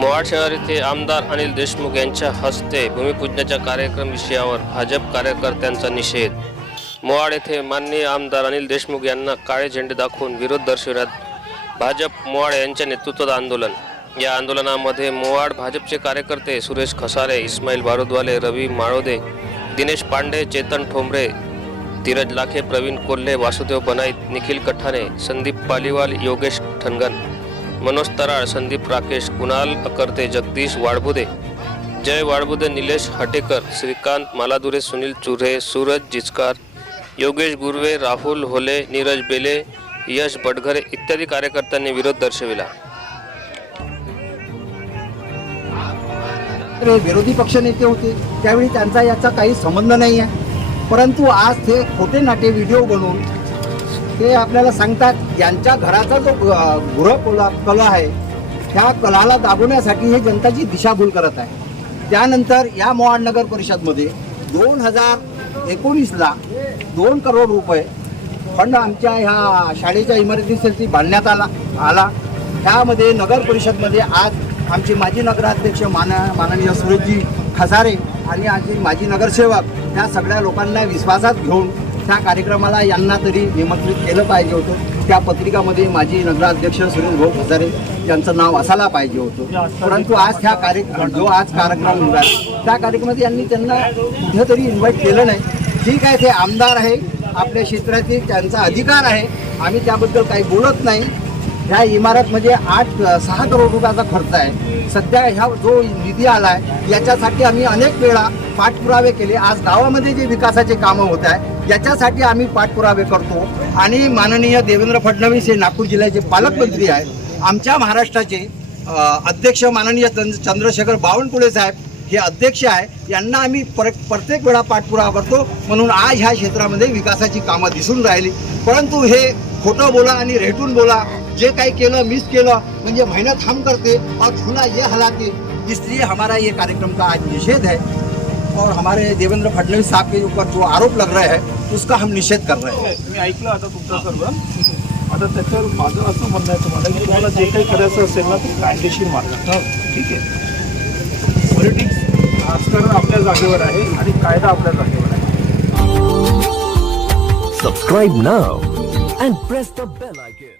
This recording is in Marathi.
मोहाड शहर येथे आमदार अनिल देशमुख यांच्या हस्ते भूमिपूजनाच्या कार्यक्रम विषयावर भाजप कार्यकर्त्यांचा निषेध. मोहाड येथे माननीय आमदार अनिल देशमुख यांना काळे झेंडे दाखवून विरोध दर्शविण्यात भाजप मोहाड यांच्या नेतृत्वात आंदोलन. या आंदोलनामध्ये मोहाड भाजपचे कार्यकर्ते सुरेश खसारे इस्माईल बारुदवाले रवी माळोदे दिनेश पांडे चेतन ठोंबरे धीरज लाखे प्रवीण कोल्हे वासुदेव बनाईत निखिल कठाणे संदीप पालिवाल योगेश ठनगन मनोज तराळ संदीप राकेश कुणाल अकर्ते जगदीश वाळबुदे जय वाळबुदे निलेश हटेकर श्रीकांत मालादुरे सुनील चुरे सूरज जिचकार योगेश गुर्वे राहुल होले नीरज बेले यश बडघरे इत्यादी कार्यकर्त्यांनी विरोध दर्शविला विरोधी विरोधी पक्षनेते होते त्यावेळी त्यांचा याचा काही संबंध नाही आहे परंतु आज ते खोटे नाटे व्हिडिओ बनवून ते आपल्याला सांगतात यांच्या घराचा जो गृह कला कला आहे त्या कलाला दाबवण्यासाठी हे जनताची दिशाभूल करत आहे. त्यानंतर या मोहाड नगर परिषदमध्ये दोन हजार एकोणीसला दोन करोड रुपये फंड आमच्या ह्या शाळेच्या इमारतीसाठी बांधण्यात आला आला. त्यामध्ये नगर परिषदमध्ये आज आमचे माजी नगराध्यक्ष मान माननीय सुरेशजी खसारे आणि आमचे माजी नगरसेवक ह्या सगळ्या लोकांना विश्वासात घेऊन त्या कार्यक्रमाला यांना तरी निमंत्रित केलं पाहिजे होतं. त्या पत्रिकामध्ये माजी नगराध्यक्ष सुनील भाऊ हजारे यांचं नाव असायला पाहिजे होतं. परंतु आज ह्या कार्यक्रम जो आज कार्यक्रम होणार त्या कार्यक्रमात यांनी त्यांना कुठेतरी इन्व्हाइट केलं नाही. ठीक आहे ते आमदार आहे आपल्या क्षेत्रातील त्यांचा अधिकार आहे. आम्ही त्याबद्दल काही बोलत नाही. ह्या इमारतमध्ये आठ सहा करोड रुपयाचा खर्च आहे. सध्या ह्या जो निधी आला आहे याच्यासाठी आम्ही अनेक वेळा पाठपुरावे केले. आज गावामध्ये जे विकासाचे कामं होत आहे याच्यासाठी आम्ही पाठपुरावे करतो. आणि माननीय देवेंद्र फडणवीस हे नागपूर जिल्ह्याचे पालकमंत्री आहेत. आमच्या महाराष्ट्राचे अध्यक्ष माननीय चंद्रशेखर बावनकुळे साहेब हे अध्यक्ष आहे यांना आम्ही पर प्रत्येक वेळा पाठपुरावा करतो. म्हणून आज ह्या क्षेत्रामध्ये विकासाची कामं दिसून राहिली. परंतु हे खोटं बोला आणि रेटून बोला. जे काही केलं मिस केलं म्हणजे मेहनत हम करते. और खुला ये हलाते. इसलिए हमारा ये कार्यक्रम का आज निषेध है. और हमारे देवेंद्र फडणवीस साहब के ऊपर जो आरोप लग रहे हैं उसका हम निषेध कर रहे हैं। मी ऐकलं आता तुमचं सर्व. आता त्याच्यावर माझं असं म्हणणं आहे तुम्हाला की तुम्हाला जे काही करायचं असेल ना ते कायदेशीर मार्ग. ठीक आहे? पॉलिटिक्स राजकारण आपल्या जागेवर आहे आणि कायदा आपल्या जागेवर आहे. Subscribe now and press the bell icon.